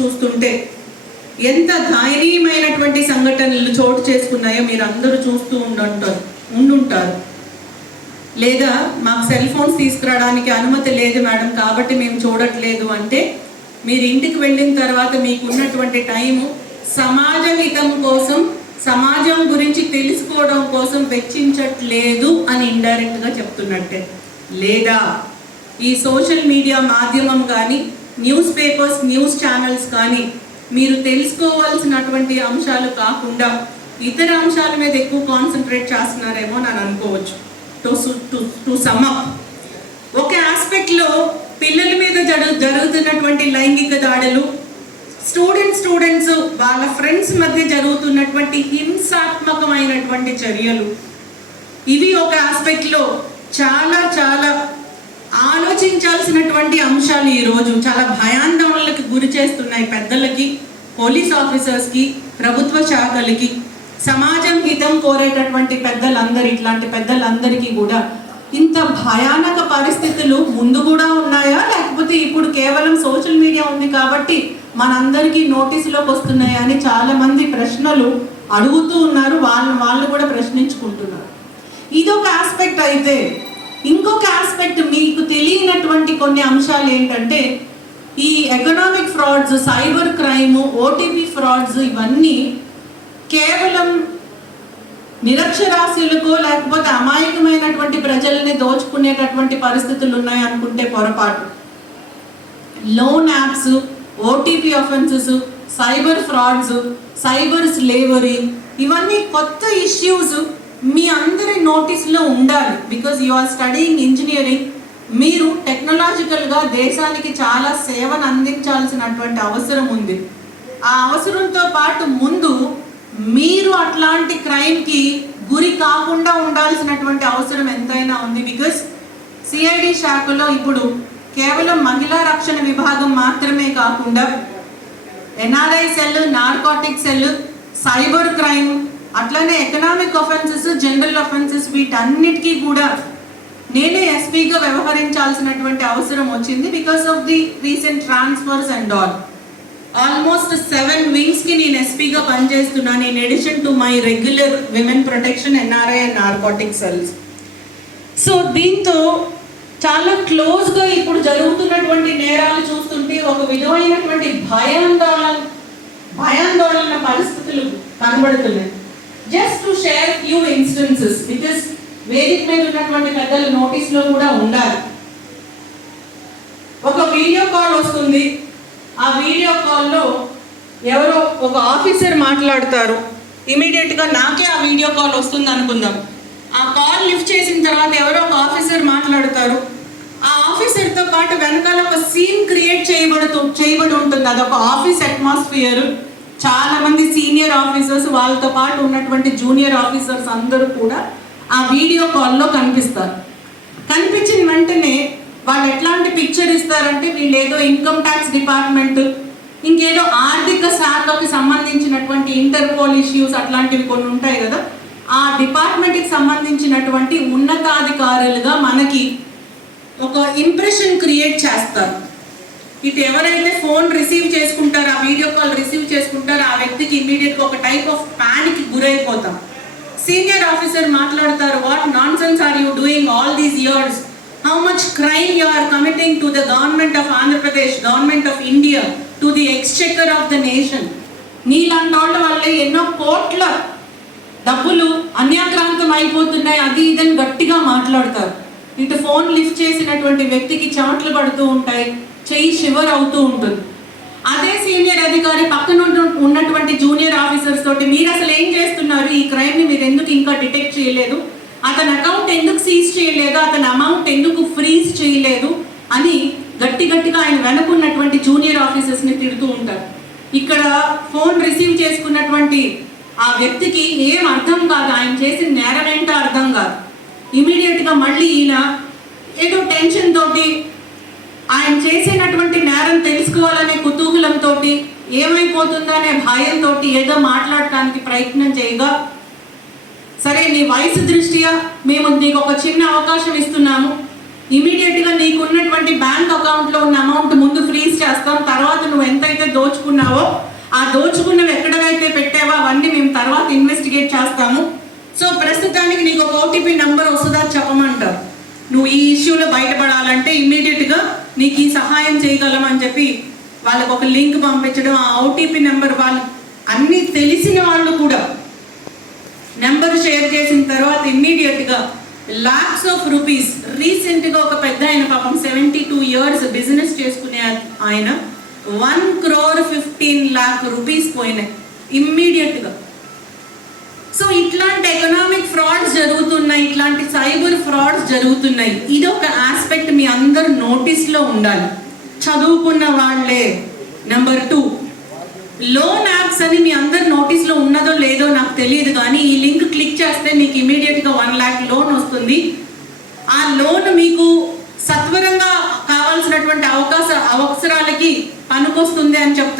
చూస్తుంటే ఎంత దయనీయమైనటువంటి సంఘటనలు చోటు చేసుకున్నాయో మీరు అందరూ చూస్తూ ఉండుంటారు. లేదా మాకు సెల్ ఫోన్స్ తీసుకురావడానికి అనుమతి లేదు మేడం కాబట్టి మేము చూడట్లేదు అంటే మీరు ఇంటికి వెళ్ళిన తర్వాత మీకు ఉన్నటువంటి టైము సమాజ హితం కోసం, సమాజం గురించి తెలుసుకోవడం కోసం వెచ్చించట్లేదు అని ఇండైరెక్ట్గా చెప్తున్నట్టే. లేదా ఈ సోషల్ మీడియా మాధ్యమం కానీ, న్యూస్ పేపర్స్, న్యూస్ ఛానల్స్ కానీ మీరు తెలుసుకోవాల్సినటువంటి అంశాలు కాకుండా ఇతర అంశాల మీద ఎక్కువ కాన్సన్ట్రేట్ చేస్తున్నారేమో నేను అనుకోవచ్చు. టు సమ్ అప్, ఒక ఆస్పెక్ట్లో పిల్లల మీద జరుగుతున్నటువంటి లైంగిక దాడులు, స్టూడెంట్స్ వాళ్ళ ఫ్రెండ్స్ మధ్య జరుగుతున్నటువంటి హింసాత్మకమైనటువంటి చర్యలు, ఇవి ఒక ఆస్పెక్ట్లో చాలా చాలా ఆలోచించాల్సినటువంటి అంశాలు. ఈరోజు చాలా భయాందోళనలకు గురి చేస్తున్నాయి పెద్దలకి, పోలీస్ ఆఫీసర్స్కి, ప్రభుత్వ శాఖలకి, సమాజం హితం కోరేటటువంటి పెద్దలందరూ, ఇట్లాంటి పెద్దలందరికీ కూడా. ఇంత భయానక పరిస్థితులు ముందు కూడా ఉన్నాయా, లేకపోతే ఇప్పుడు కేవలం సోషల్ మీడియా ఉంది కాబట్టి మనందరికీ నోటీసులోకి వస్తున్నాయా అని చాలామంది ప్రశ్నలు అడుగుతూ ఉన్నారు. వాళ్ళు కూడా ప్రశ్నించుకుంటున్నారు. ఇదొక ఆస్పెక్ట్ అయితే, ఇంకొక ఆస్పెక్ట్ మీకు తెలియనటువంటి కొన్ని అంశాలు ఏంటంటే ఈ economic frauds, cyber crime, OTP frauds, ఇవన్నీ కేవలం నిరక్షరాస్యులకో లేకపోతే అమాయకమైనటువంటి ప్రజల్ని దోచుకునేటటువంటి పరిస్థితులు ఉన్నాయి అనుకుంటే పొరపాటు. Loan apps, OTP offences, cyber frauds, cyber slavery, ఇవన్నీ కొత్త ఇష్యూస్ మీ అందరి నోటీస్లో ఉండాలి. Because you are studying engineering. మీరు టెక్నాలజికల్గా దేశానికి చాలా సేవను అందించాల్సినటువంటి అవసరం ఉంది. ఆ అవసరంతో పాటు ముందు మీరు అట్లాంటి క్రైమ్కి గురి కాకుండా ఉండాల్సినటువంటి అవసరం ఎంతైనా ఉంది. బికాజ్ సిఐడి శాఖలో ఇప్పుడు కేవలం మహిళా రక్షణ విభాగం మాత్రమే కాకుండా NRI cell, narcotic cell, cyber crime, అట్లానే ఎకనామిక్ అఫెన్సెస్, జనరల్ అఫెన్సెస్, వీటన్నిటికీ కూడా నేనే ఎస్పీగా వ్యవహరించాల్సినటువంటి అవసరం వచ్చింది. Because of the recent transfers and almost 7 వింగ్స్కి నేను ఎస్పీగా పనిచేస్తున్నాను. In addition to my regular women protection, NRI and narcotic cells. So దీంతో చాలా క్లోజ్గా ఇప్పుడు జరుగుతున్నటువంటి నేరాలు చూస్తుంటే ఒక విధమైనటువంటి భయాందోళన పరిస్థితులు కనబడుతున్నాయి. Just to share few instances, because వేదిక మీద ఉన్నటువంటి పెద్దల నోటీస్లో కూడా ఉండాలి. ఒక వీడియో కాల్ వస్తుంది. ఆ వీడియో కాల్లో ఎవరో ఒక ఆఫీసర్ మాట్లాడతారు. ఇమీడియట్గా నాకే ఆ వీడియో కాల్ వస్తుంది అనుకుందాం. ఆ కాల్ లిఫ్ట్ చేసిన తర్వాత ఎవరో ఒక ఆఫీసర్ మాట్లాడతారు. ఆ ఆఫీసర్తో పాటు వెనకాల ఒక సీన్ క్రియేట్ చేయబడి ఉంటుంది. అదొక ఆఫీస్ అట్మాస్ఫియర్. చాలా మంది సీనియర్ ఆఫీసర్స్, వాళ్ళతో పాటు ఉన్నటువంటి జూనియర్ ఆఫీసర్స్ అందరూ కూడా ఆ వీడియో కాల్లో కనిపిస్తారు. కనిపించిన వెంటనే వాళ్ళు ఎట్లాంటి పిక్చర్ ఇస్తారంటే వీళ్ళు ఏదో ఇన్కమ్ ట్యాక్స్ డిపార్ట్మెంట్, ఇంకేదో ఆర్థిక శాఖకి సంబంధించినటువంటి ఇంటర్పోల్ ఇష్యూస్ అట్లాంటివి కొన్ని ఉంటాయి కదా, ఆ డిపార్ట్మెంట్కి సంబంధించినటువంటి ఉన్నతాధికారులుగా మనకి ఒక ఇంప్రెషన్ క్రియేట్ చేస్తారు. ఇటు ఎవరైతే ఫోన్ రిసీవ్ చేసుకుంటారో, ఆ వీడియో కాల్ రిసీవ్ చేసుకుంటారో, ఆ వ్యక్తికి ఇమీడియట్గా ఒక టైప్ ఆఫ్ ప్యానిక్ గురైపోతాం. సీనియర్ ఆఫీసర్ మాట్లాడతారు, what nonsense are you doing all these years, how much crime you are committing to the government of Andhra Pradesh, government of India, to the exchequer of the nation. నీలాంటి వాళ్ళ వల్ల ఎన్నో కోట్ల డబ్బులు అన్యాక్రాంతం అయిపోతున్నాయి, అది ఇదని గట్టిగా మాట్లాడతారు. ఇటు ఫోన్ లిఫ్ట్ చేసినటువంటి వ్యక్తికి చెమటలు పడుతూ ఉంటాయి, చెయ్యి షివర్ అవుతూ ఉంటుంది. అదే సీనియర్ అధికారి పక్కన ఉన్నటువంటి జూనియర్ ఆఫీసర్స్ తోటి మీరు అసలు ఏం చేస్తున్నారు, ఈ క్రైమ్ని మీరు ఎందుకు ఇంకా డిటెక్ట్ చేయలేదు, అతని అకౌంట్ ఎందుకు సీజ్ చేయలేదు, అతని అమౌంట్ ఎందుకు ఫ్రీజ్ చేయలేదు అని గట్టిగా ఆయన వెనుకున్నటువంటి జూనియర్ ఆఫీసర్స్ని తిడుతూ ఉంటారు. ఇక్కడ ఫోన్ రిసీవ్ చేసుకున్నటువంటి ఆ వ్యక్తికి ఏం అర్థం కాదు, ఆయన చేసిన నేరం ఏంటో అర్థం కాదు. ఇమీడియట్గా మళ్ళీ ఈయన ఏదో టెన్షన్ తోటి, ఆయన చేసినటువంటి నేరం తెలుసుకోవాలనే కుతూహలంతో, ఏమైపోతుందో అనే భయంతో ఏదో మాట్లాడటానికి ప్రయత్నం చేయగా, సరే నీ వయసు దృష్ట్యా మేము నీకు ఒక చిన్న అవకాశం ఇస్తున్నాము, ఇమీడియట్గా నీకున్నటువంటి బ్యాంక్ అకౌంట్లో ఉన్న అమౌంట్ ముందు ఫ్రీజ్ చేస్తాం. తర్వాత నువ్వు ఎంతైతే దోచుకున్నావో ఆ దోచుకున్నవి ఎక్కడైతే పెట్టావో అవన్నీ మేము తర్వాత ఇన్వెస్టిగేట్ చేస్తాము. సో ప్రస్తుతానికి నీకు ఒక ఓటీపీ నెంబర్ వస్తుందా చెప్పమంటారు. నువ్వు ఈ ఇష్యూలో బయటపడాలంటే ఇమ్మీడియట్గా నీకు ఈ సహాయం చేయగలమని చెప్పి వాళ్ళకు ఒక లింక్ పంపించడం. ఆ ఓటీపీ నెంబర్ వాళ్ళు అన్నీ తెలిసిన వాళ్ళు కూడా నెంబర్ షేర్ చేసిన తర్వాత ఇమ్మీడియట్గా lakhs of rupees. రీసెంట్గా ఒక పెద్ద ఆయన పాపం 72 years బిజినెస్ చేసుకునే ఆయన 1,15,00,000 rupees పోయినాయి ఇమ్మీడియట్గా. సో ఇట్లాంటి ఎకనామిక్ ఫ్రాడ్స్ జరుగుతున్నాయి, ఇట్లాంటి సైబర్ ఫ్రాడ్స్ జరుగుతున్నాయి. ఇది ఒక ఆస్పెక్ట్ మీ అందరు నోటీస్లో ఉండాలి, చదువుకున్న వాళ్ళే. నెంబర్ 2, లోన్ యాప్స్ అని మీ అందరు నోటీస్లో ఉన్నదో లేదో నాకు తెలియదు, కానీ ఈ లింక్ క్లిక్ చేస్తే మీకు ఇమీడియట్గా 1 lakh లోన్ వస్తుంది. ఆ లోన్ మీకు సత్వరంగా కావాల్సినటువంటి అవసరాలకి పనికొస్తుంది అని చెప్తారు.